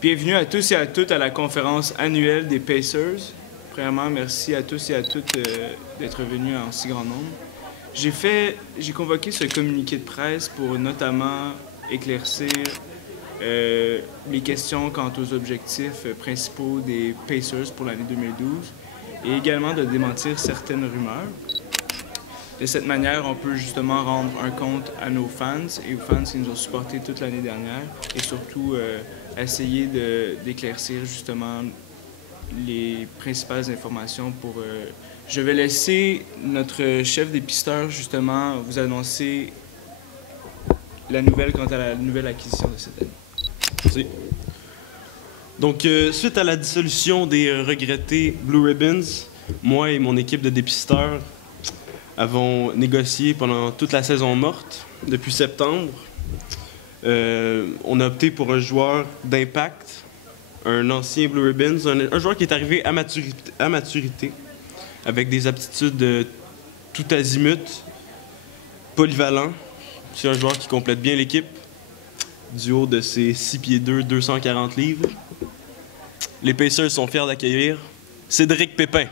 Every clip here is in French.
Bienvenue à tous et à toutes à la conférence annuelle des Pacers. Premièrement, merci à tous et à toutes d'être venus en si grand nombre. J'ai convoqué ce communiqué de presse pour notamment éclaircir les questions quant aux objectifs principaux des Pacers pour l'année 2012 et également de démentir certaines rumeurs. De cette manière, on peut justement rendre un compte à nos fans et aux fans qui nous ont supportés toute l'année dernière et surtout essayer d'éclaircir justement les principales informations pour... Je vais laisser notre chef dépisteur justement vous annoncer la nouvelle quant à la nouvelle acquisition de cette année. Merci. Donc, suite à la dissolution des regrettés Blue Ribbons, moi et mon équipe de dépisteurs avons négocié pendant toute la saison morte, depuis septembre. On a opté pour un joueur d'impact, un ancien Blue Ribbons, un joueur qui est arrivé à maturité avec des aptitudes tout azimut, polyvalent. C'est un joueur qui complète bien l'équipe, du haut de ses 6 pieds 2, 240 livres. Les Pacers sont fiers d'accueillir Cédric Pépin.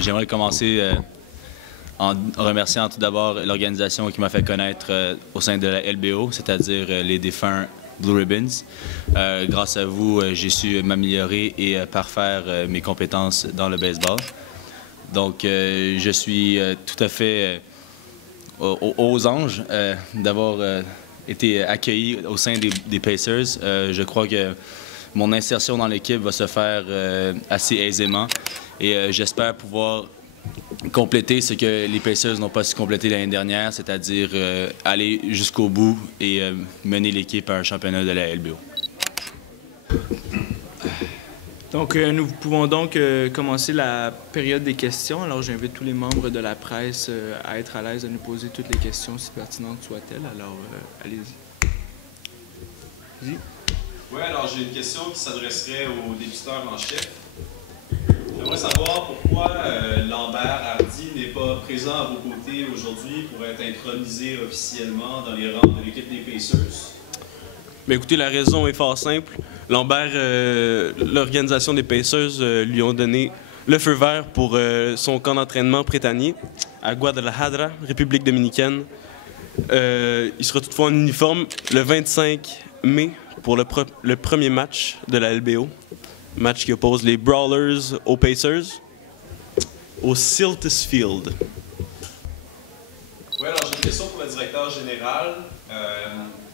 J'aimerais commencer en remerciant tout d'abord l'organisation qui m'a fait connaître au sein de la LBO, c'est-à-dire les défunts Blue Ribbons. Grâce à vous, j'ai su m'améliorer et parfaire mes compétences dans le baseball. Donc, je suis tout à fait aux anges d'avoir été accueilli au sein des Pacers. Je crois que mon insertion dans l'équipe va se faire assez aisément. Et j'espère pouvoir compléter ce que les Pacers n'ont pas su compléter l'année dernière, c'est-à-dire aller jusqu'au bout et mener l'équipe à un championnat de la LBO. Donc, nous pouvons donc commencer la période des questions. Alors, j'invite tous les membres de la presse à être à l'aise de nous poser toutes les questions, si pertinentes soient-elles. Alors, allez-y. Vas-y. Oui, alors j'ai une question qui s'adresserait au dépisteur en chef. J'aimerais savoir pourquoi Lambert Hardy n'est pas présent à vos côtés aujourd'hui pour être intronisé officiellement dans les rangs de l'équipe des Pacers. Mais écoutez, la raison est fort simple. Lambert, l'organisation des Pacers lui ont donné le feu vert pour son camp d'entraînement printanier à Guadalajara, République dominicaine. Il sera toutefois en uniforme le 25 mai pour le premier match de la LBO. Match qui oppose les Brawlers aux Pacers au Siltis Field. Oui, alors j'ai une question pour le directeur général.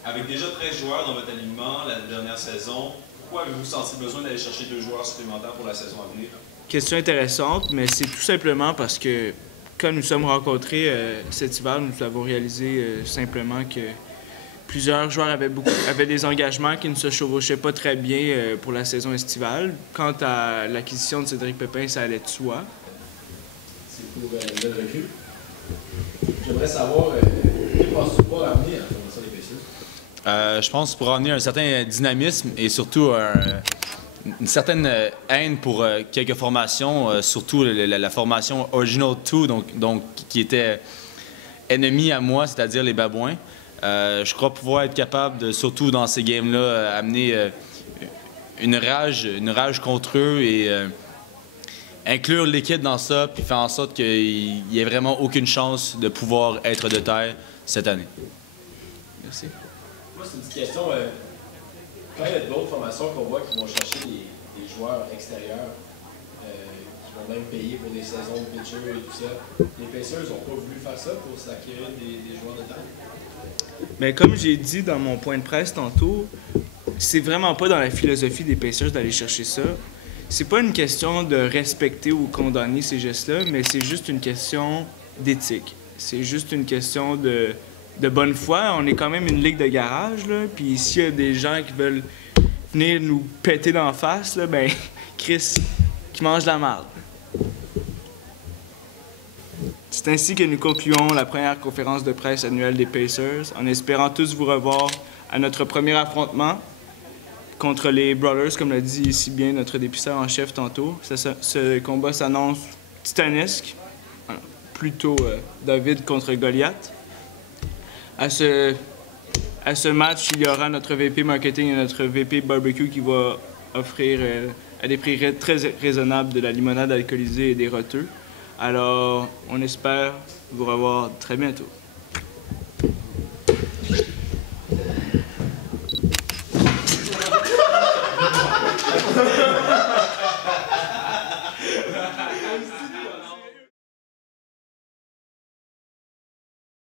Avec déjà 13 joueurs dans votre alignement la dernière saison, pourquoi avez-vous senti le besoin d'aller chercher 2 joueurs supplémentaires pour la saison à venir? Question intéressante, mais c'est tout simplement parce que quand nous sommes rencontrés cet hiver, nous avons réalisé simplement que plusieurs joueurs avaient des engagements qui ne se chevauchaient pas très bien pour la saison estivale. Quant à l'acquisition de Cédric Pépin, ça allait de soi. C'est pour le recrue. J'aimerais savoir, que penses-tu pas amener à la formation des Pacers? Je pense pour amener un certain dynamisme et surtout une certaine haine pour quelques formations, surtout la formation Original 2, donc qui était ennemie à moi, c'est-à-dire les Babouins. Je crois pouvoir être capable, surtout dans ces games-là, amener une rage contre eux et inclure l'équipe dans ça, puis faire en sorte qu'il n'y ait vraiment aucune chance de pouvoir être de taille cette année. Merci. Moi, c'est une petite question. Quand il y a d'autres formations qu'on voit qui vont chercher des joueurs extérieurs, qui vont même payer pour des saisons de pitcher et tout ça, les Pacers n'ont pas voulu faire ça pour s'acquérir des joueurs de taille? Mais comme j'ai dit dans mon point de presse tantôt, c'est vraiment pas dans la philosophie des Pacers d'aller chercher ça. C'est pas une question de respecter ou condamner ces gestes-là, mais c'est juste une question d'éthique. C'est juste une question de bonne foi. On est quand même une ligue de garage, là, puis s'il y a des gens qui veulent venir nous péter d'en face, là, ben, Chris, qui mange de la marde. C'est ainsi que nous concluons la première conférence de presse annuelle des Pacers, en espérant tous vous revoir à notre premier affrontement contre les Brawlers, comme l'a dit si bien notre dépisteur en chef tantôt. Ce combat s'annonce titanesque, plutôt David contre Goliath. À ce match, il y aura notre VP Marketing et notre VP Barbecue qui va offrir à des prix très raisonnables de la limonade alcoolisée et des roteux. Alors, on espère vous revoir très bientôt.